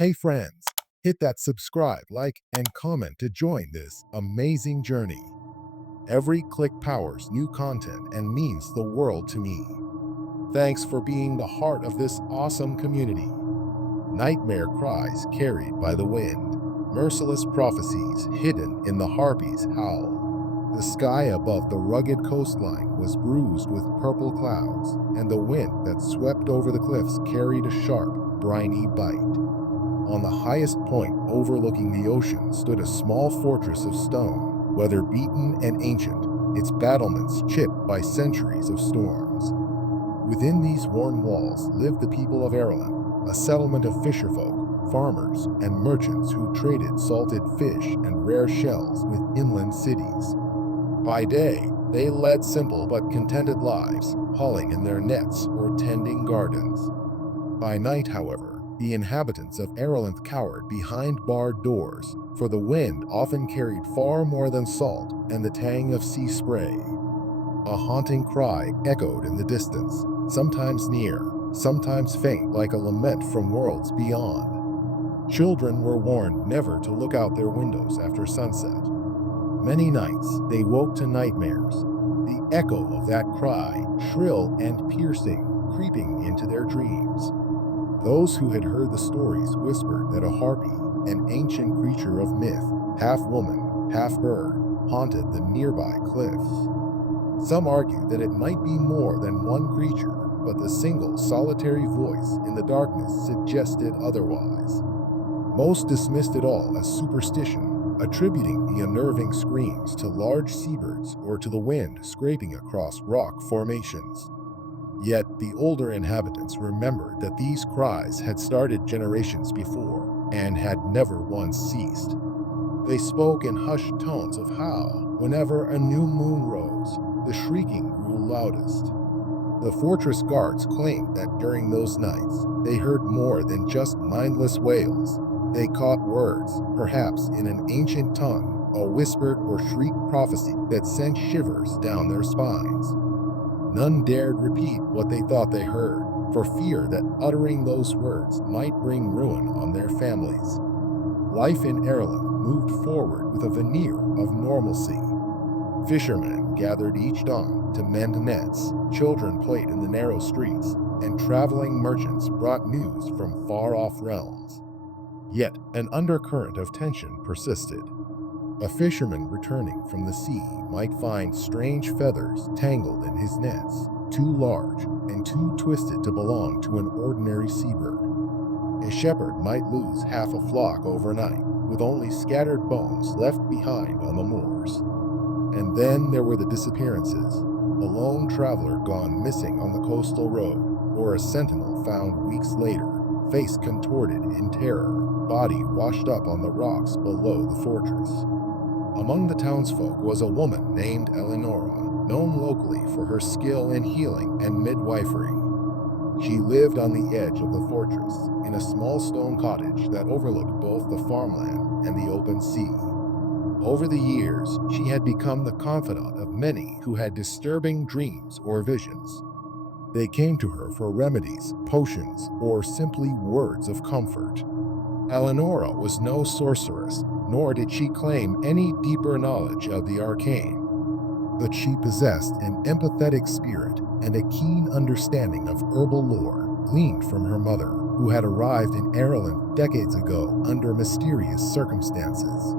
Hey friends, hit that subscribe, like, and comment to join this amazing journey. Every click powers new content and means the world to me. Thanks for being the heart of this awesome community. Nightmare cries carried by the wind. Merciless prophecies hidden in the Harpy's howl. The sky above the rugged coastline was bruised with purple clouds, and the wind that swept over the cliffs carried a sharp, briny bite. On the highest point overlooking the ocean stood a small fortress of stone, weather-beaten and ancient, its battlements chipped by centuries of storms. Within these worn walls lived the people of Aralynth, a settlement of fisherfolk, farmers, and merchants who traded salted fish and rare shells with inland cities. By day, they led simple but contented lives, hauling in their nets or tending gardens. By night, however, the inhabitants of Aralynth cowered behind barred doors, for the wind often carried far more than salt and the tang of sea spray. A haunting cry echoed in the distance, sometimes near, sometimes faint like a lament from worlds beyond. Children were warned never to look out their windows after sunset. Many nights they woke to nightmares, the echo of that cry, shrill and piercing, creeping into their dreams. Those who had heard the stories whispered that a harpy, an ancient creature of myth, half woman, half bird, haunted the nearby cliffs. Some argued that it might be more than one creature, but the single solitary voice in the darkness suggested otherwise. Most dismissed it all as superstition, attributing the unnerving screams to large seabirds or to the wind scraping across rock formations. Yet the older inhabitants remembered that these cries had started generations before and had never once ceased. They spoke in hushed tones of how, whenever a new moon rose, the shrieking grew loudest. The fortress guards claimed that during those nights, they heard more than just mindless wails. They caught words, perhaps in an ancient tongue, a whispered or shrieked prophecy that sent shivers down their spines. None dared repeat what they thought they heard, for fear that uttering those words might bring ruin on their families. Life in Aralynth moved forward with a veneer of normalcy. Fishermen gathered each dawn to mend nets, children played in the narrow streets, and traveling merchants brought news from far-off realms. Yet an undercurrent of tension persisted. A fisherman returning from the sea might find strange feathers tangled in his nets, too large and too twisted to belong to an ordinary seabird. A shepherd might lose half a flock overnight, with only scattered bones left behind on the moors. And then there were the disappearances, a lone traveler gone missing on the coastal road, or a sentinel found weeks later, face contorted in terror, body washed up on the rocks below the fortress. Among the townsfolk was a woman named Eleonora, known locally for her skill in healing and midwifery. She lived on the edge of the fortress, in a small stone cottage that overlooked both the farmland and the open sea. Over the years, she had become the confidant of many who had disturbing dreams or visions. They came to her for remedies, potions, or simply words of comfort. Eleonora was no sorceress, nor did she claim any deeper knowledge of the arcane. But she possessed an empathetic spirit and a keen understanding of herbal lore gleaned from her mother, who had arrived in Aralynth decades ago under mysterious circumstances.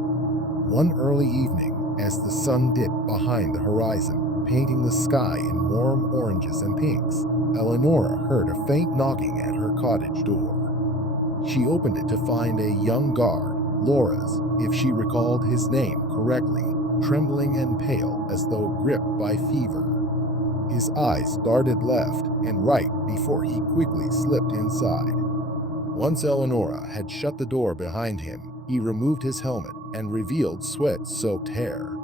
One early evening, as the sun dipped behind the horizon, painting the sky in warm oranges and pinks, Eleonora heard a faint knocking at her cottage door. She opened it to find a young guard, Laura's, if she recalled his name correctly, trembling and pale as though gripped by fever. His eyes darted left and right before he quickly slipped inside. Once Eleonora had shut the door behind him, he removed his helmet and revealed sweat-soaked hair.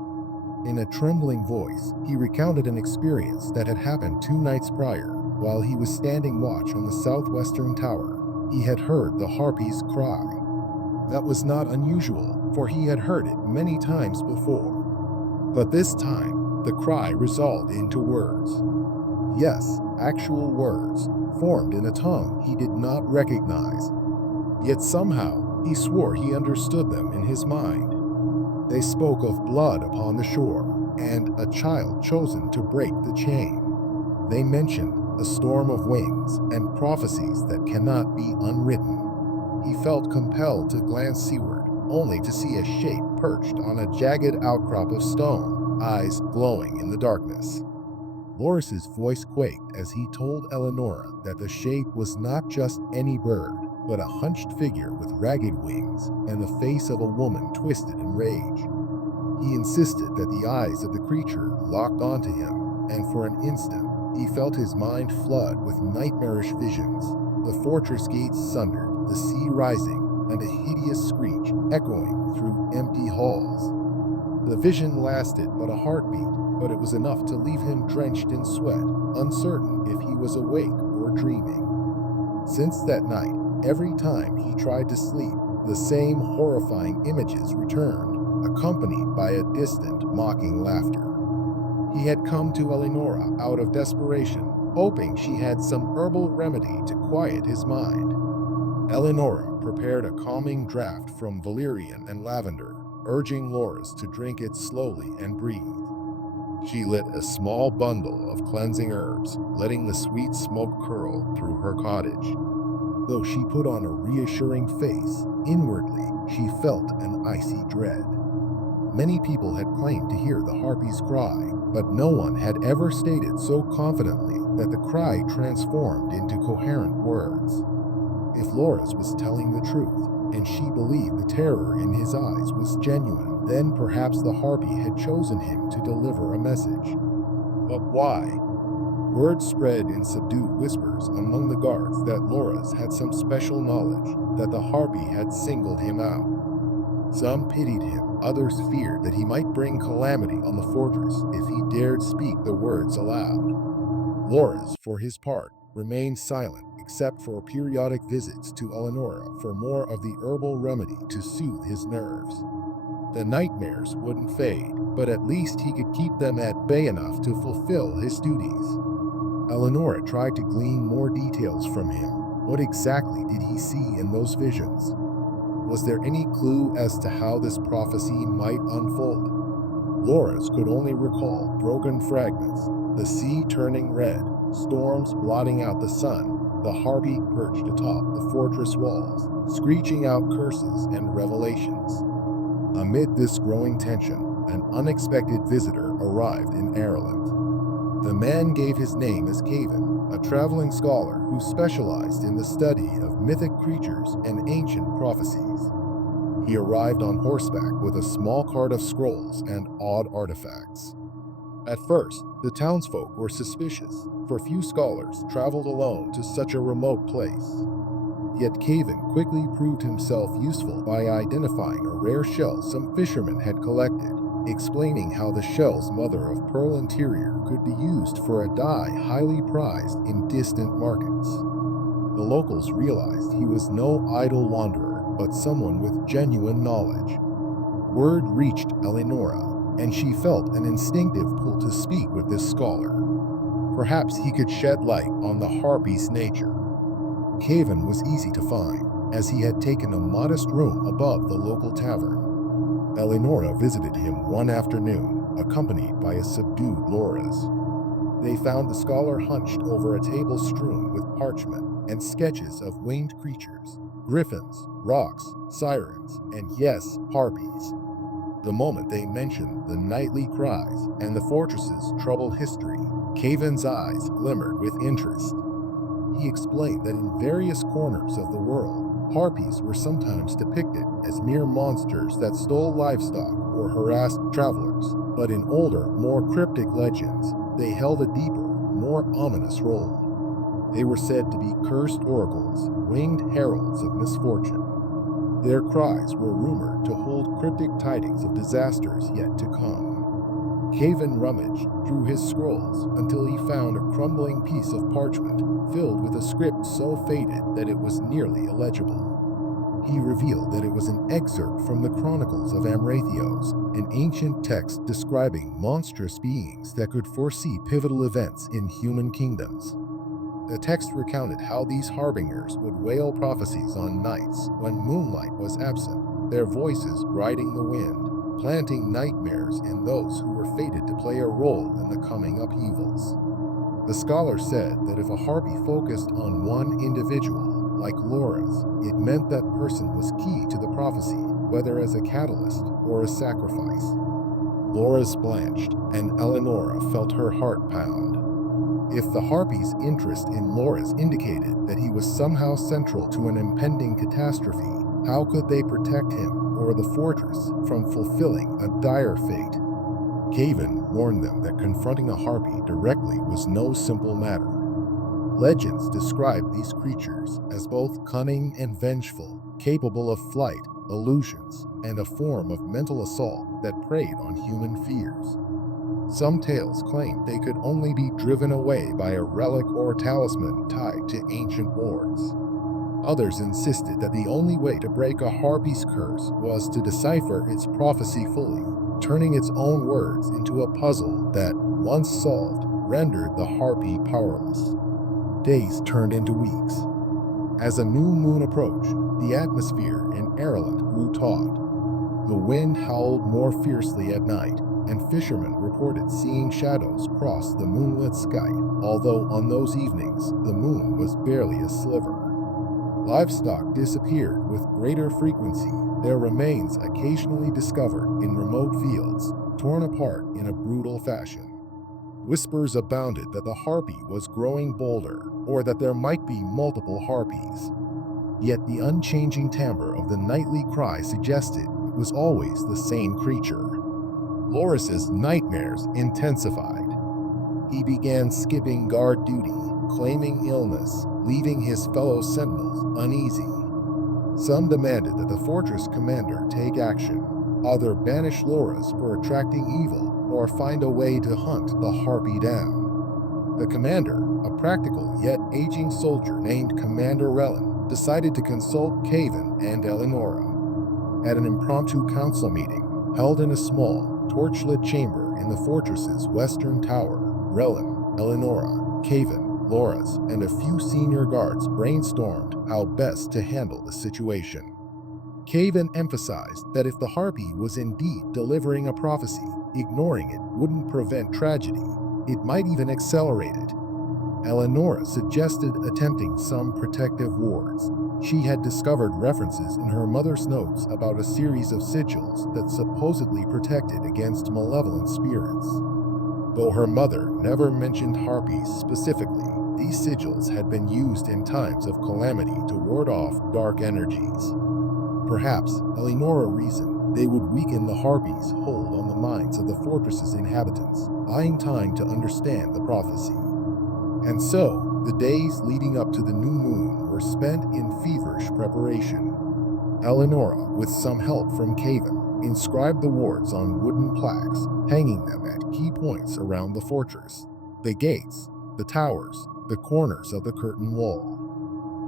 In a trembling voice, he recounted an experience that had happened 2 nights prior. While he was standing watch on the southwestern tower, he had heard the harpy's cry. That was not unusual, for he had heard it many times before. But this time, the cry resolved into words. Yes, actual words, formed in a tongue he did not recognize. Yet somehow he swore he understood them in his mind. They spoke of blood upon the shore and a child chosen to break the chain. They mentioned a storm of wings and prophecies that cannot be unwritten. He felt compelled to glance seaward, only to see a shape perched on a jagged outcrop of stone, eyes glowing in the darkness. Loris's voice quaked as he told Eleonora that the shape was not just any bird, but a hunched figure with ragged wings and the face of a woman twisted in rage. He insisted that the eyes of the creature locked onto him, and for an instant, he felt his mind flood with nightmarish visions. The fortress gates sundered, the sea rising, and a hideous screech echoing through empty halls. The vision lasted but a heartbeat, but it was enough to leave him drenched in sweat, uncertain if he was awake or dreaming. Since that night, every time he tried to sleep, the same horrifying images returned, accompanied by a distant, mocking laughter. He had come to Eleonora out of desperation, hoping she had some herbal remedy to quiet his mind. Eleonora prepared a calming draught from valerian and lavender, urging Loris to drink it slowly and breathe. She lit a small bundle of cleansing herbs, letting the sweet smoke curl through her cottage. Though she put on a reassuring face, inwardly she felt an icy dread. Many people had claimed to hear the Harpy's cry, but no one had ever stated so confidently that the cry transformed into coherent words. If Loris was telling the truth, and she believed the terror in his eyes was genuine, then perhaps the Harpy had chosen him to deliver a message. But why? Word spread in subdued whispers among the guards that Loris had some special knowledge, that the Harpy had singled him out. Some pitied him, others feared that he might bring calamity on the fortress if he dared speak the words aloud. Loris, for his part, remained silent except for periodic visits to Eleonora for more of the herbal remedy to soothe his nerves. The nightmares wouldn't fade, but at least he could keep them at bay enough to fulfill his duties. Eleonora tried to glean more details from him. What exactly did he see in those visions? Was there any clue as to how this prophecy might unfold? Loris could only recall broken fragments, the sea turning red, storms blotting out the sun, the Harpy perched atop the fortress walls, screeching out curses and revelations. Amid this growing tension, an unexpected visitor arrived in Aralynth. The man gave his name as Caven, a traveling scholar who specialized in the study of mythic creatures and ancient prophecies. He arrived on horseback with a small cart of scrolls and odd artifacts. At first, the townsfolk were suspicious, for few scholars traveled alone to such a remote place. Yet Caven quickly proved himself useful by identifying a rare shell some fishermen had collected, explaining how the shell's mother-of-pearl interior could be used for a dye highly prized in distant markets. The locals realized he was no idle wanderer, but someone with genuine knowledge. Word reached Eleonora, and she felt an instinctive pull to speak with this scholar. Perhaps he could shed light on the Harpy's nature. Caven was easy to find, as he had taken a modest room above the local tavern. Eleonora visited him one afternoon, accompanied by a subdued Loris. They found the scholar hunched over a table strewn with parchment and sketches of winged creatures, griffins, rocks, sirens, and yes, harpies. The moment they mentioned the nightly cries and the fortress's troubled history, Caven's eyes glimmered with interest. He explained that in various corners of the world, harpies were sometimes depicted as mere monsters that stole livestock or harassed travelers, but in older, more cryptic legends, they held a deeper, more ominous role. They were said to be cursed oracles, winged heralds of misfortune. Their cries were rumored to hold cryptic tidings of disasters yet to come. Caven rummaged through his scrolls until he found a crumbling piece of parchment filled with a script so faded that it was nearly illegible. He revealed that it was an excerpt from the Chronicles of Amrathios, an ancient text describing monstrous beings that could foresee pivotal events in human kingdoms. The text recounted how these harbingers would wail prophecies on nights when moonlight was absent, their voices riding the wind, planting nightmares in those who were fated to play a role in the coming upheavals. The scholar said that if a harpy focused on one individual, like Laura's, it meant that person was key to the prophecy, whether as a catalyst or a sacrifice. Laura's blanched, and Eleonora felt her heart pound. If the harpy's interest in Laura's indicated that he was somehow central to an impending catastrophe, how could they protect him or the fortress from fulfilling a dire fate? Caven warned them that confronting a harpy directly was no simple matter. Legends describe these creatures as both cunning and vengeful, capable of flight, illusions, and a form of mental assault that preyed on human fears. Some tales claim they could only be driven away by a relic or talisman tied to ancient wards. Others insisted that the only way to break a harpy's curse was to decipher its prophecy fully, turning its own words into a puzzle that, once solved, rendered the harpy powerless. Days turned into weeks. As a new moon approached, the atmosphere in Aralynth grew taut. The wind howled more fiercely at night, and fishermen reported seeing shadows cross the moonlit sky, although on those evenings the moon was barely a sliver. Livestock disappeared with greater frequency, their remains occasionally discovered in remote fields, torn apart in a brutal fashion. Whispers abounded that the harpy was growing bolder, or that there might be multiple harpies. Yet the unchanging timbre of the nightly cry suggested it was always the same creature. Loris's nightmares intensified. He began skipping guard duty, claiming illness, leaving his fellow sentinels uneasy. Some demanded that the fortress commander take action, either banish Loras for attracting evil or find a way to hunt the harpy down. The commander, a practical yet aging soldier named Commander Relin, decided to consult Caven and Eleonora. At an impromptu council meeting, held in a small, torchlit chamber in the fortress's western tower, Relin, Eleonora, Caven, Loras, and a few senior guards brainstormed how best to handle the situation. Caven emphasized that if the harpy was indeed delivering a prophecy, ignoring it wouldn't prevent tragedy, it might even accelerate it. Eleonora suggested attempting some protective wards. She had discovered references in her mother's notes about a series of sigils that supposedly protected against malevolent spirits. Though her mother never mentioned harpies specifically, these sigils had been used in times of calamity to ward off dark energies. Perhaps, Eleonora reasoned, they would weaken the harpies' hold on the minds of the fortress's inhabitants, buying time to understand the prophecy. And so, the days leading up to the new moon were spent in feverish preparation. Eleonora, with some help from Caven, inscribed the wards on wooden plaques, hanging them at key points around the fortress: the gates, the towers, the corners of the curtain wall.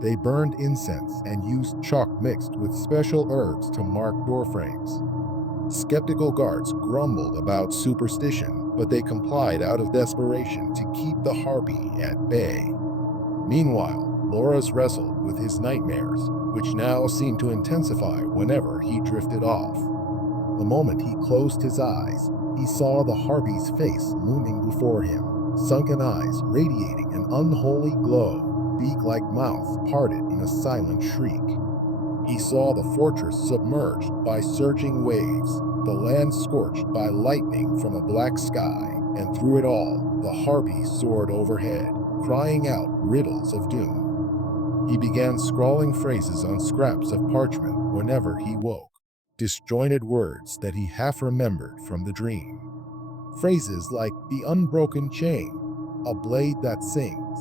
They burned incense and used chalk mixed with special herbs to mark doorframes. Skeptical guards grumbled about superstition, but they complied out of desperation to keep the harpy at bay. Meanwhile, Loras wrestled with his nightmares, which now seemed to intensify whenever he drifted off. The moment he closed his eyes, he saw the harpy's face looming before him, sunken eyes radiating an unholy glow, beak-like mouth parted in a silent shriek. He saw the fortress submerged by surging waves, the land scorched by lightning from a black sky, and through it all, the harpy soared overhead, crying out riddles of doom. He began scrawling phrases on scraps of parchment whenever he woke, disjointed words that he half remembered from the dream. Phrases like the unbroken chain, a blade that sings,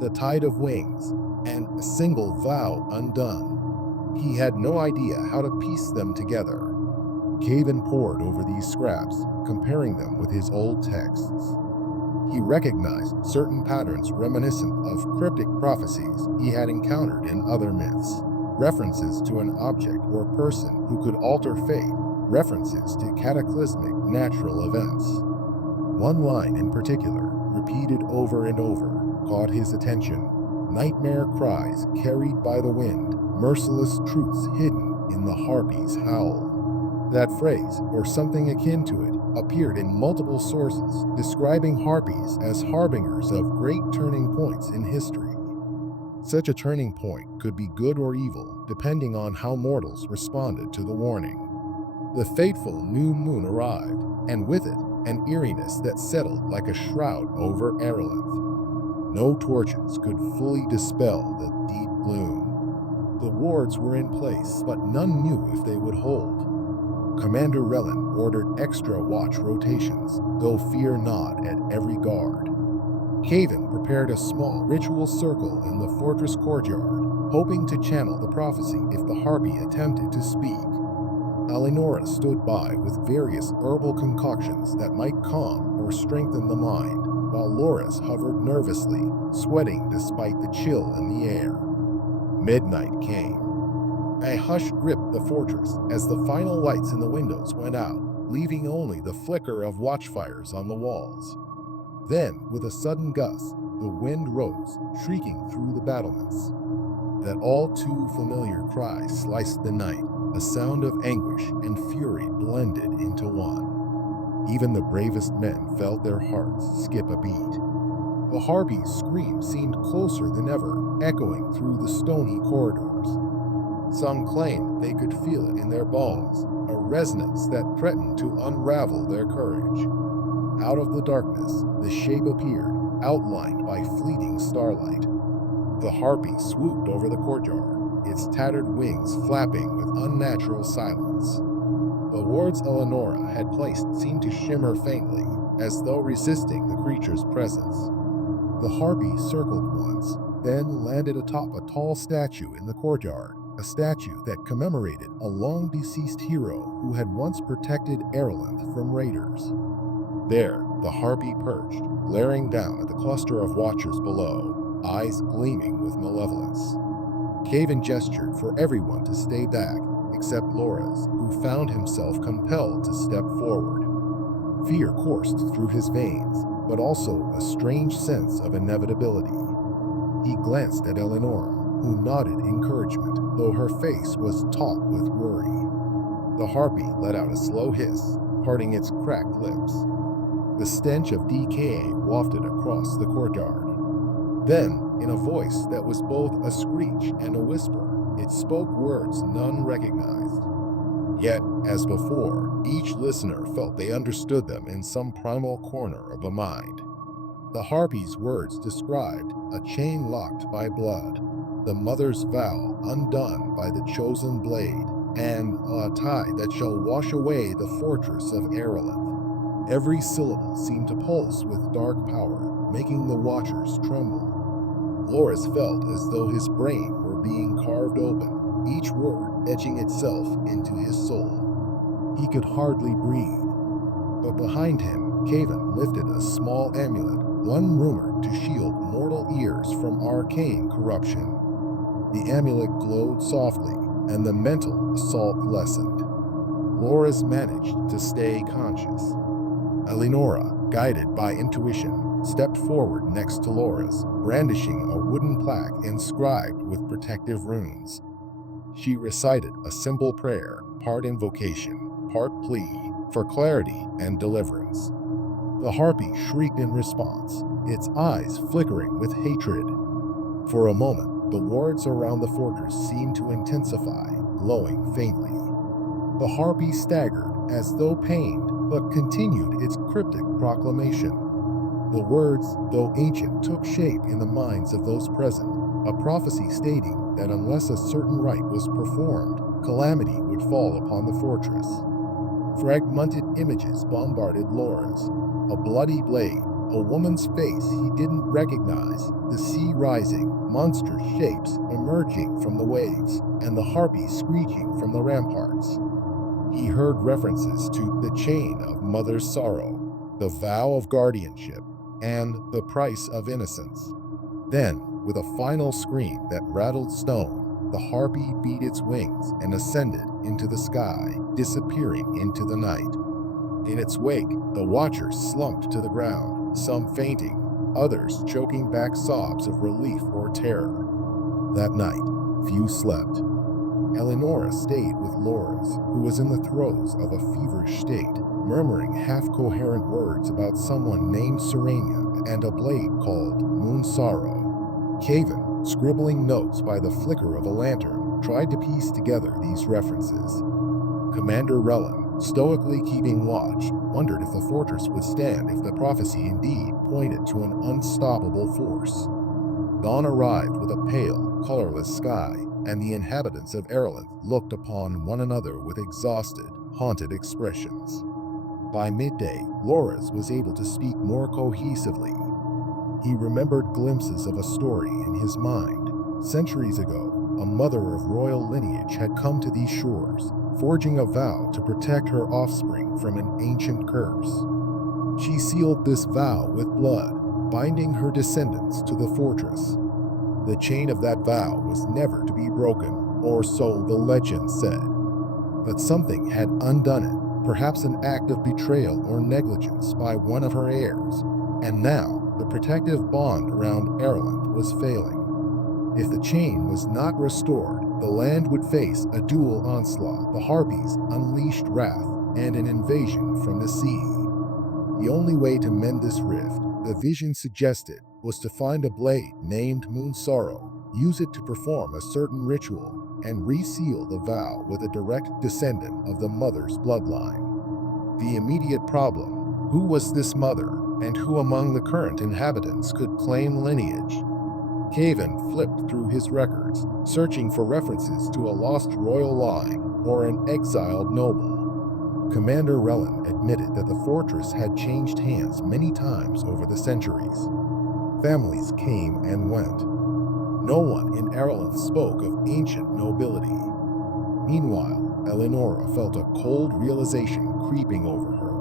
the tide of wings, and a single vow undone. He had no idea how to piece them together. Caven pored over these scraps, comparing them with his old texts. He recognized certain patterns reminiscent of cryptic prophecies he had encountered in other myths, references to an object or person who could alter fate, references to cataclysmic natural events. One line in particular, repeated over and over: caught his attention. Nightmare cries carried by the wind, merciless truths hidden in the Harpy's howl. That phrase, or something akin to it, appeared in multiple sources, describing Harpies as harbingers of great turning points in history. Such a turning point could be good or evil, depending on how mortals responded to the warning. The fateful new moon arrived, and with it, an eeriness that settled like a shroud over Aralynth. No torches could fully dispel the deep gloom. The wards were in place, but none knew if they would hold. Commander Relin ordered extra watch rotations, though fear gnawed at every guard. Caven prepared a small ritual circle in the fortress courtyard, hoping to channel the prophecy if the Harpy attempted to speak. Ellinora stood by with various herbal concoctions that might calm or strengthen the mind, while Loris hovered nervously, sweating despite the chill in the air. Midnight came. A hush gripped the fortress as the final lights in the windows went out, leaving only the flicker of watchfires on the walls. Then, with a sudden gust, the wind rose, shrieking through the battlements. That all too familiar cry sliced the night, a sound of anguish and fury blended into one. Even the bravest men felt their hearts skip a beat. The Harpy's scream seemed closer than ever, echoing through the stony corridors. Some claimed they could feel it in their bones, a resonance that threatened to unravel their courage. Out of the darkness, the shape appeared, outlined by fleeting starlight. The Harpy swooped over the courtyard, its tattered wings flapping with unnatural silence. The wards Ellinora had placed seemed to shimmer faintly, as though resisting the creature's presence. The Harpy circled once, then landed atop a tall statue in the courtyard, a statue that commemorated a long-deceased hero who had once protected Aralynth from raiders. There, the Harpy perched, glaring down at the cluster of watchers below, eyes gleaming with malevolence. Caven gestured for everyone to stay back, except Loris, who found himself compelled to step forward. Fear coursed through his veins, but also a strange sense of inevitability. He glanced at Ellinora, who nodded encouragement, though her face was taut with worry. The Harpy let out a slow hiss, parting its cracked lips. The stench of decay wafted across the courtyard. Then, in a voice that was both a screech and a whisper, it spoke words none recognized. Yet, as before, each listener felt they understood them in some primal corner of the mind. The Harpy's words described a chain locked by blood, the mother's vow undone by the chosen blade, and a tie that shall wash away the fortress of Aralynth. Every syllable seemed to pulse with dark power, making the watchers tremble. Loris felt as though his brain were being carved open, each word etching itself into his soul. He could hardly breathe. But behind him, Caven lifted a small amulet, one rumored to shield mortal ears from arcane corruption. The amulet glowed softly, and the mental assault lessened. Loris managed to stay conscious. Ellinora, guided by intuition, stepped forward next to Loris, brandishing a wooden plaque inscribed with protective runes. She recited a simple prayer, part invocation, part plea, for clarity and deliverance. The Harpy shrieked in response, its eyes flickering with hatred. For a moment, the wards around the fortress seemed to intensify, glowing faintly. The Harpy staggered, as though pained, but continued its cryptic proclamation. The words, though ancient, took shape in the minds of those present, a prophecy stating that unless a certain rite was performed, calamity would fall upon the fortress. Fragmented images bombarded Loris. A bloody blade, a woman's face he didn't recognize, the sea rising, monstrous shapes emerging from the waves, and the Harpy screeching from the ramparts. He heard references to the chain of mother's sorrow, the vow of guardianship, and the price of innocence. Then, with a final scream that rattled stone, the Harpy beat its wings and ascended into the sky, disappearing into the night. In its wake, the watchers slumped to the ground, some fainting, others choking back sobs of relief or terror. That night, few slept. Eleonora stayed with Loras, who was in the throes of a feverish state, murmuring half-coherent words about someone named Serenia and a blade called Moon Sorrow. Caven, scribbling notes by the flicker of a lantern, tried to piece together these references. Commander Relin, stoically keeping watch, wondered if the fortress would stand if the prophecy indeed pointed to an unstoppable force. Dawn arrived with a pale, colorless sky, and the inhabitants of Aralynth looked upon one another with exhausted, haunted expressions. By midday, Loras was able to speak more cohesively. He remembered glimpses of a story in his mind. Centuries ago, a mother of royal lineage had come to these shores, forging a vow to protect her offspring from an ancient curse. She sealed this vow with blood, binding her descendants to the fortress. The chain of that vow was never to be broken, or so the legend said. But something had undone it, perhaps an act of betrayal or negligence by one of her heirs, and now the protective bond around Aralynth was failing. If the chain was not restored, the land would face a dual onslaught. The Harpies unleashed wrath and an invasion from the sea. The only way to mend this rift, the vision suggested, was to find a blade named Moon Sorrow, use it to perform a certain ritual, and reseal the vow with a direct descendant of the mother's bloodline. The immediate problem: who was this mother, and who among the current inhabitants could claim lineage? Caven flipped through his records, searching for references to a lost royal line or an exiled noble. Commander Relin admitted that the fortress had changed hands many times over the centuries. Families came and went. No one in Aralynth spoke of ancient nobility. Meanwhile, Eleonora felt a cold realization creeping over her.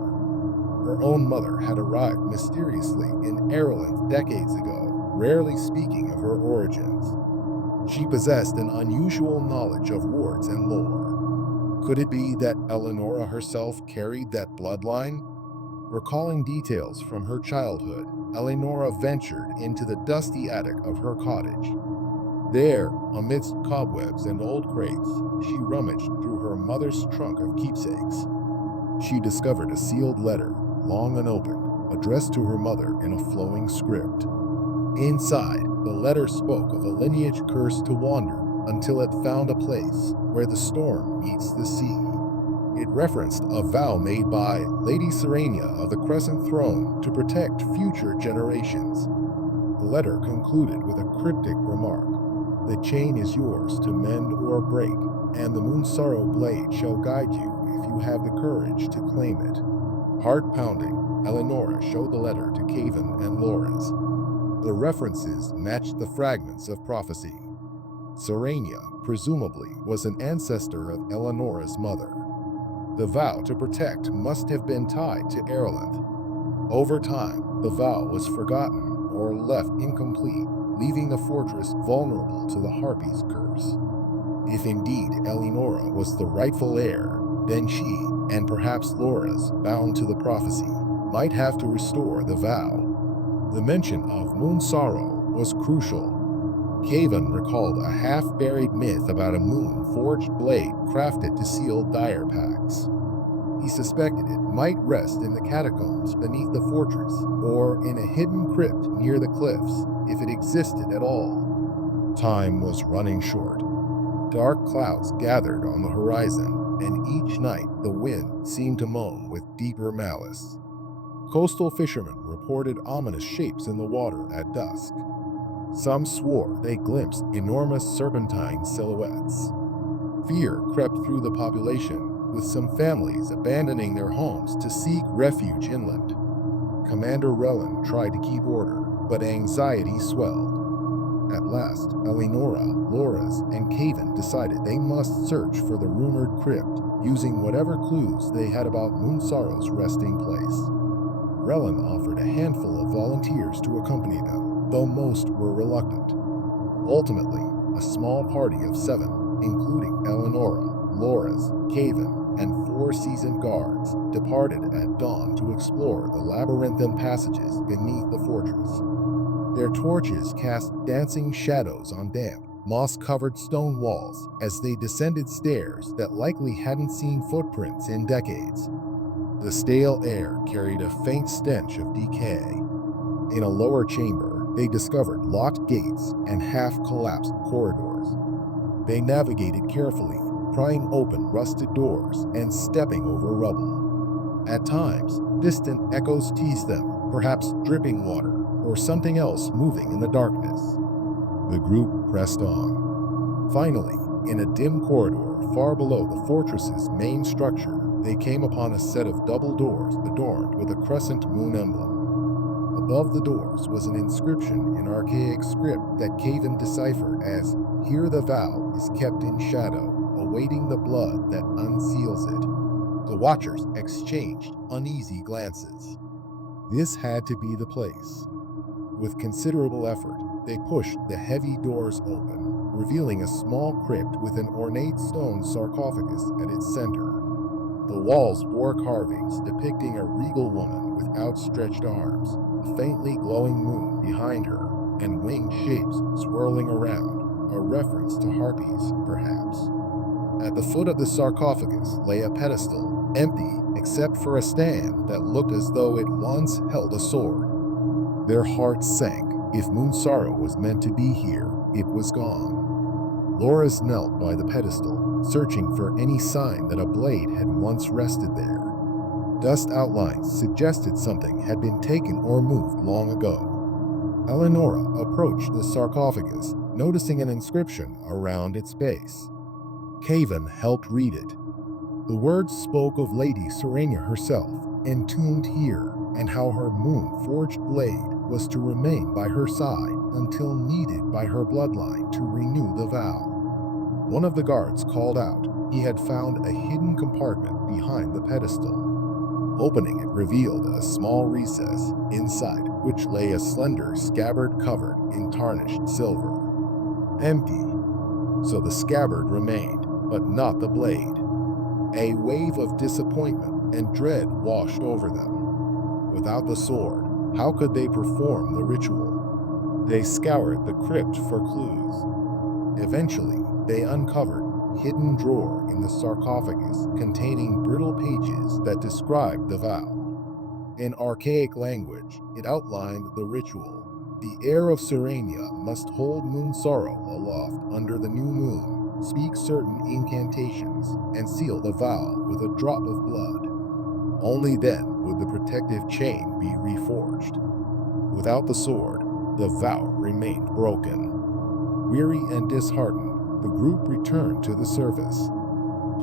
Her own mother had arrived mysteriously in Aralynth decades ago, rarely speaking of her origins. She possessed an unusual knowledge of wards and lore. Could it be that Eleonora herself carried that bloodline? Recalling details from her childhood, Eleonora ventured into the dusty attic of her cottage. There, amidst cobwebs and old crates, she rummaged through her mother's trunk of keepsakes. She discovered a sealed letter, long unopened, addressed to her mother in a flowing script. Inside, the letter spoke of a lineage cursed to wander until it found a place where the storm meets the sea. It referenced a vow made by Lady Serenia of the Crescent Throne to protect future generations. The letter concluded with a cryptic remark: "The chain is yours to mend or break, and the Moon Sorrow blade shall guide you if you have the courage to claim it." Heart-pounding, Eleonora showed the letter to Caven and Loras. The references matched the fragments of prophecy. Serenia, presumably, was an ancestor of Eleonora's mother. The vow to protect must have been tied to Aralynth. Over time, the vow was forgotten or left incomplete, leaving the fortress vulnerable to the Harpy's curse. If indeed Eleonora was the rightful heir, then she, and perhaps Loras, bound to the prophecy, might have to restore the vow. The mention of Moon Sorrow was crucial. Caven recalled a half-buried myth about a moon-forged blade crafted to seal dire pacts. He suspected it might rest in the catacombs beneath the fortress, or in a hidden crypt near the cliffs, if it existed at all. Time was running short. Dark clouds gathered on the horizon, and each night the wind seemed to moan with deeper malice. Coastal fishermen reported ominous shapes in the water at dusk. Some swore they glimpsed enormous serpentine silhouettes. Fear crept through the population, with some families abandoning their homes to seek refuge inland. Commander Relin tried to keep order, but anxiety swelled. At last, Eleonora, Loras, and Caven decided they must search for the rumored crypt, using whatever clues they had about Moon Sorrow's resting place. Relin offered a handful of volunteers to accompany them, though most were reluctant. Ultimately, a small party of 7, including Eleonora, Loras, Caven, and 4 seasoned guards, departed at dawn to explore the labyrinthine passages beneath the fortress. Their torches cast dancing shadows on damp, moss-covered stone walls as they descended stairs that likely hadn't seen footprints in decades. The stale air carried a faint stench of decay. In a lower chamber, they discovered locked gates and half-collapsed corridors. They navigated carefully, prying open rusted doors and stepping over rubble. At times, distant echoes teased them, perhaps dripping water or something else moving in the darkness. The group pressed on. Finally, in a dim corridor far below the fortress's main structure, they came upon a set of double doors adorned with a crescent moon emblem. Above the doors was an inscription in archaic script that Caven deciphered as, "Here the vow is kept in shadow, awaiting the blood that unseals it." The watchers exchanged uneasy glances. This had to be the place. With considerable effort, they pushed the heavy doors open, revealing a small crypt with an ornate stone sarcophagus at its center. The walls bore carvings depicting a regal woman with outstretched arms, a faintly glowing moon behind her, and winged shapes swirling around, a reference to harpies, perhaps. At the foot of the sarcophagus lay a pedestal, empty except for a stand that looked as though it once held a sword. Their hearts sank. If Moon Sorrow was meant to be here, it was gone. Loras knelt by the pedestal, searching for any sign that a blade had once rested there. Dust outlines suggested something had been taken or moved long ago. Eleonora approached the sarcophagus, noticing an inscription around its base. Caven helped read it. The words spoke of Lady Serenia herself, entombed here, and how her moon-forged blade was to remain by her side until needed by her bloodline to renew the vow. One of the guards called out he had found a hidden compartment behind the pedestal. Opening it revealed a small recess, inside which lay a slender scabbard covered in tarnished silver. Empty. So the scabbard remained, but not the blade. A wave of disappointment and dread washed over them. Without the sword, how could they perform the ritual? They scoured the crypt for clues. Eventually, they uncovered a hidden drawer in the sarcophagus containing brittle pages that described the vow. In archaic language, it outlined the ritual. The heir of Serenia must hold Moon Sorrow aloft under the new moon, speak certain incantations, and seal the vow with a drop of blood. Only then would the protective chain be reforged. Without the sword, the vow remained broken. Weary and disheartened, the group returned to the surface.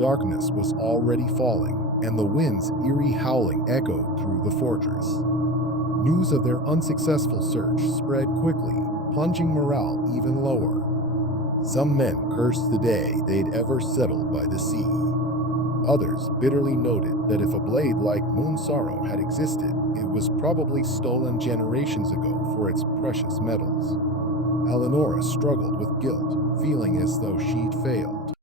Darkness was already falling, and the wind's eerie howling echoed through the fortress. News of their unsuccessful search spread quickly, plunging morale even lower. Some men cursed the day they'd ever settled by the sea. Others bitterly noted that if a blade like Moon Sorrow had existed, it was probably stolen generations ago for its precious metals. Eleonora struggled with guilt, feeling as though she'd failed.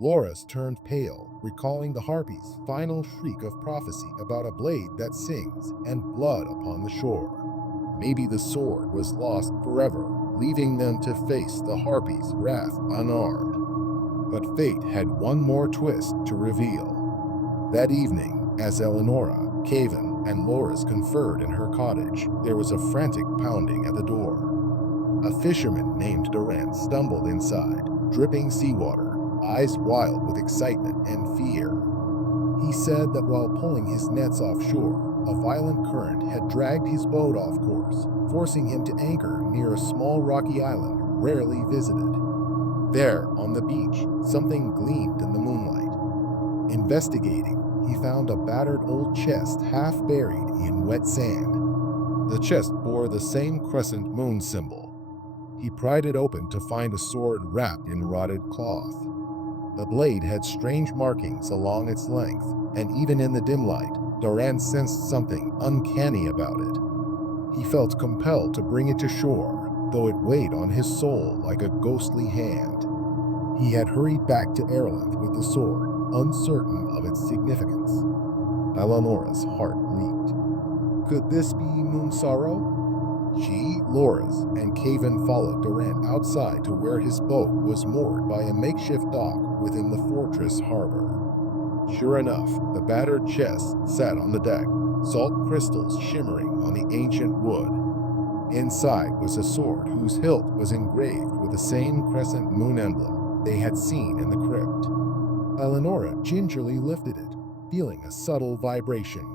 Loras turned pale, recalling the Harpy's final shriek of prophecy about a blade that sings and blood upon the shore. Maybe the sword was lost forever, leaving them to face the Harpy's wrath unarmed. But fate had one more twist to reveal. That evening, as Eleonora, Caven, and Loras conferred in her cottage, there was a frantic pounding at the door. A fisherman named Durant stumbled inside, dripping seawater, eyes wild with excitement and fear. He said that while pulling his nets offshore, a violent current had dragged his boat off course, forcing him to anchor near a small rocky island rarely visited. There, on the beach, something gleamed in the moonlight. Investigating, he found a battered old chest half buried in wet sand. The chest bore the same crescent moon symbol. He pried it open to find a sword wrapped in rotted cloth. The blade had strange markings along its length, and even in the dim light, Doran sensed something uncanny about it. He felt compelled to bring it to shore, though it weighed on his soul like a ghostly hand. He had hurried back to Aralynth with the sword, uncertain of its significance. Eleonora's heart leaped. Could this be Moon Sorrow? She, Loris, and Caven followed Duran outside to where his boat was moored by a makeshift dock within the fortress harbor. Sure enough, the battered chest sat on the deck, salt crystals shimmering on the ancient wood. Inside was a sword whose hilt was engraved with the same crescent moon emblem they had seen in the crypt. Eleonora gingerly lifted it, feeling a subtle vibration.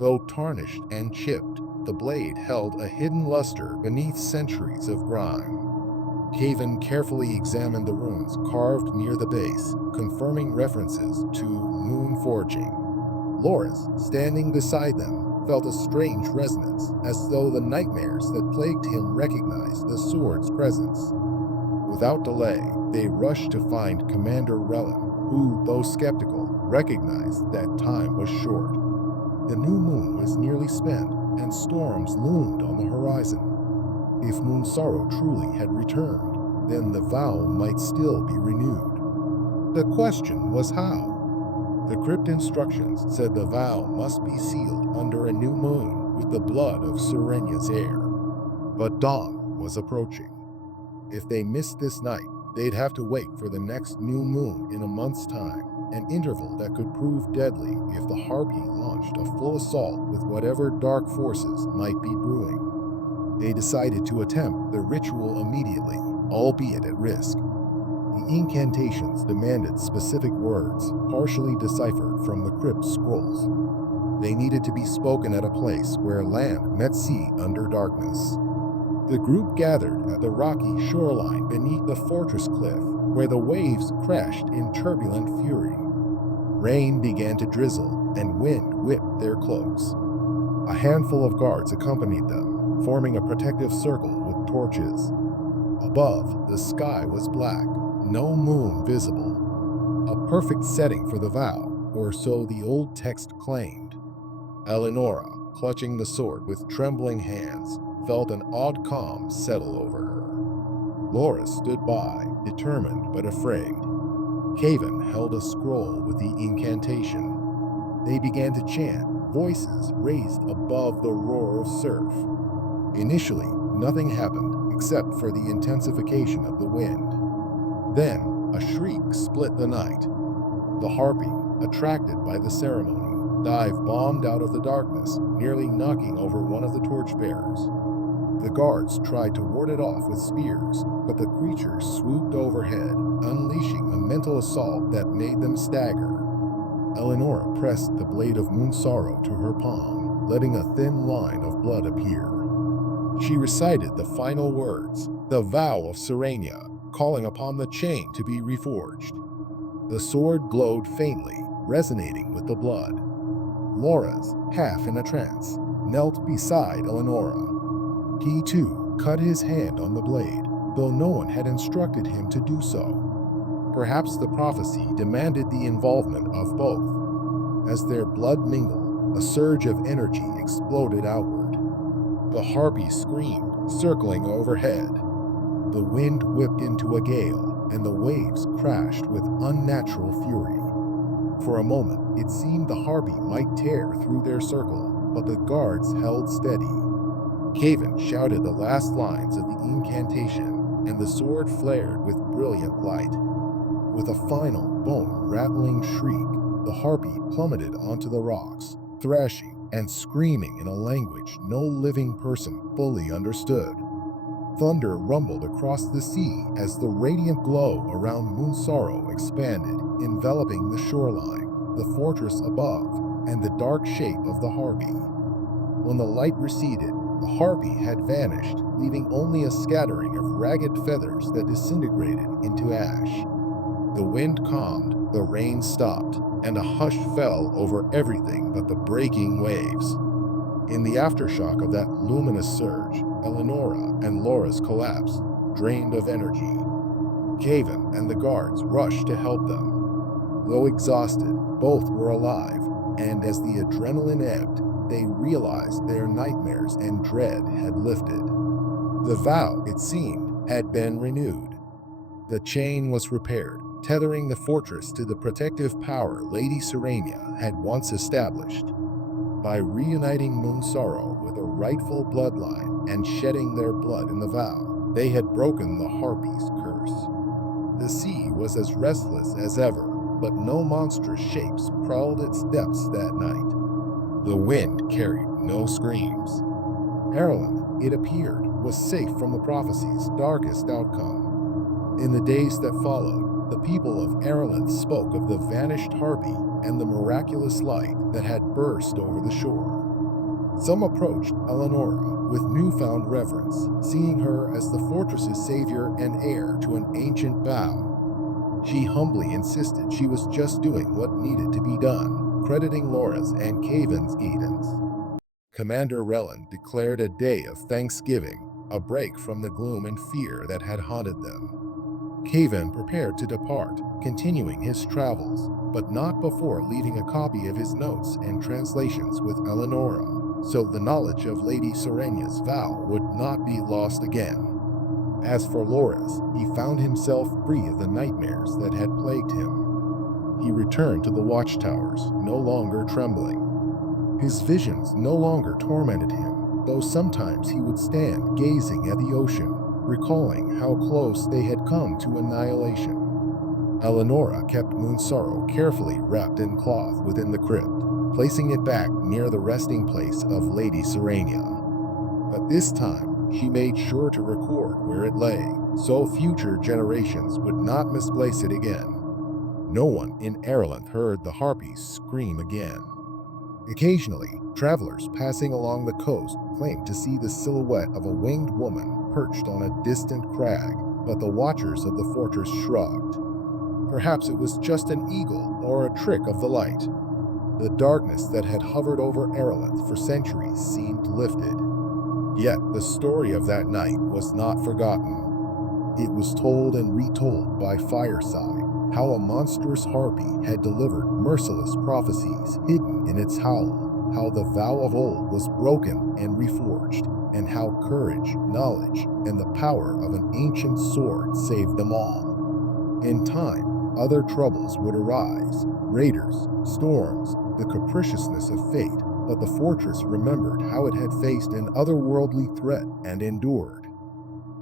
Though tarnished and chipped, the blade held a hidden luster beneath centuries of grime. Caven carefully examined the runes carved near the base, confirming references to moon forging. Loris, standing beside them, felt a strange resonance, as though the nightmares that plagued him recognized the sword's presence. Without delay, they rushed to find Commander Relin, who, though skeptical, recognized that time was short. The new moon was nearly spent, and storms loomed on the horizon. If Moon Sorrow truly had returned, then the vow might still be renewed. The question was how. The crypt instructions said the vow must be sealed under a new moon with the blood of Serenya's heir. But dawn was approaching. If they missed this night, they'd have to wait for the next new moon in a month's time, an interval that could prove deadly if the Harpy launched a full assault with whatever dark forces might be brewing. They decided to attempt the ritual immediately, albeit at risk. The incantations demanded specific words, partially deciphered from the crypt's scrolls. They needed to be spoken at a place where land met sea under darkness. The group gathered at the rocky shoreline beneath the fortress cliff, where the waves crashed in turbulent fury. Rain began to drizzle, and wind whipped their cloaks. A handful of guards accompanied them, forming a protective circle with torches. Above, the sky was black, no moon visible. A perfect setting for the vow, or so the old text claimed. Eleonora, clutching the sword with trembling hands, felt an odd calm settle over her. Loris stood by, determined but afraid. Caven held a scroll with the incantation. They began to chant, voices raised above the roar of surf. Initially, nothing happened except for the intensification of the wind. Then, a shriek split the night. The Harpy, attracted by the ceremony, dive-bombed out of the darkness, nearly knocking over one of the torchbearers. The guards tried to ward it off with spears, but the creature swooped overhead, unleashing a mental assault that made them stagger. Eleonora pressed the blade of Moon Sorrow to her palm, letting a thin line of blood appear. She recited the final words, the vow of Serenia, calling upon the chain to be reforged. The sword glowed faintly, resonating with the blood. Loras, half in a trance, knelt beside Eleonora. He, too, cut his hand on the blade, though no one had instructed him to do so. Perhaps the prophecy demanded the involvement of both. As their blood mingled, a surge of energy exploded outward. The Harpy screamed, circling overhead. The wind whipped into a gale, and the waves crashed with unnatural fury. For a moment, it seemed the Harpy might tear through their circle, but the guards held steady. Caven shouted the last lines of the incantation, and the sword flared with brilliant light. With a final, bone-rattling shriek, the Harpy plummeted onto the rocks, thrashing and screaming in a language no living person fully understood. Thunder rumbled across the sea as the radiant glow around Moon Sorrow expanded, enveloping the shoreline, the fortress above, and the dark shape of the Harpy. When the light receded, the Harpy had vanished, leaving only a scattering of ragged feathers that disintegrated into ash. The wind calmed, the rain stopped, and a hush fell over everything but the breaking waves. In the aftershock of that luminous surge, Eleonora and Loras collapsed, drained of energy. Caven and the guards rushed to help them. Though exhausted, both were alive, and as the adrenaline ebbed, they realized their nightmares and dread had lifted. The vow, it seemed, had been renewed. The chain was repaired, tethering the fortress to the protective power Lady Serenia had once established. By reuniting Moon Sorrow with a rightful bloodline, and shedding their blood in the vow. They had broken the Harpy's curse. The sea was as restless as ever, but no monstrous shapes prowled its depths that night. The wind carried no screams. Aralynth, it appeared, was safe from the prophecy's darkest outcome. In the days that followed, the people of Aralynth spoke of the vanished Harpy and the miraculous light that had burst over the shore. Some approached Eleonora with newfound reverence, seeing her as the fortress's savior and heir to an ancient vow. She humbly insisted she was just doing what needed to be done, crediting Laura's and Caven's guidance. Commander Relin declared a day of thanksgiving, a break from the gloom and fear that had haunted them. Caven prepared to depart, continuing his travels, but not before leaving a copy of his notes and translations with Eleonora, so the knowledge of Lady Serena's vow would not be lost again. As for Loras, he found himself free of the nightmares that had plagued him. He returned to the watchtowers, no longer trembling. His visions no longer tormented him, though sometimes he would stand gazing at the ocean, recalling how close they had come to annihilation. Eleonora kept Moonsorrow carefully wrapped in cloth within the crypt, placing it back near the resting place of Lady Serenia. But this time, she made sure to record where it lay, so future generations would not misplace it again. No one in Aralynth heard the Harpies scream again. Occasionally, travelers passing along the coast claimed to see the silhouette of a winged woman perched on a distant crag, but the watchers of the fortress shrugged. Perhaps it was just an eagle or a trick of the light. The darkness that had hovered over Aralynth for centuries seemed lifted. Yet the story of that night was not forgotten. It was told and retold by Fireside, how a monstrous harpy had delivered merciless prophecies hidden in its howl, how the vow of old was broken and reforged, and how courage, knowledge, and the power of an ancient sword saved them all. In time, other troubles would arise, raiders, storms, the capriciousness of fate, but the fortress remembered how it had faced an otherworldly threat and endured.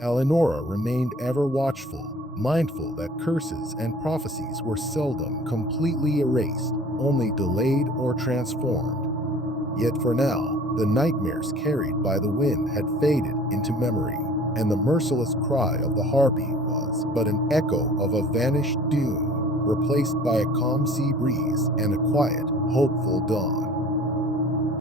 Eleonora remained ever watchful, mindful that curses and prophecies were seldom completely erased, only delayed or transformed. Yet for now, the nightmares carried by the wind had faded into memory, and the merciless cry of the harpy was but an echo of a vanished doom, replaced by a calm sea breeze and a quiet, hopeful dawn.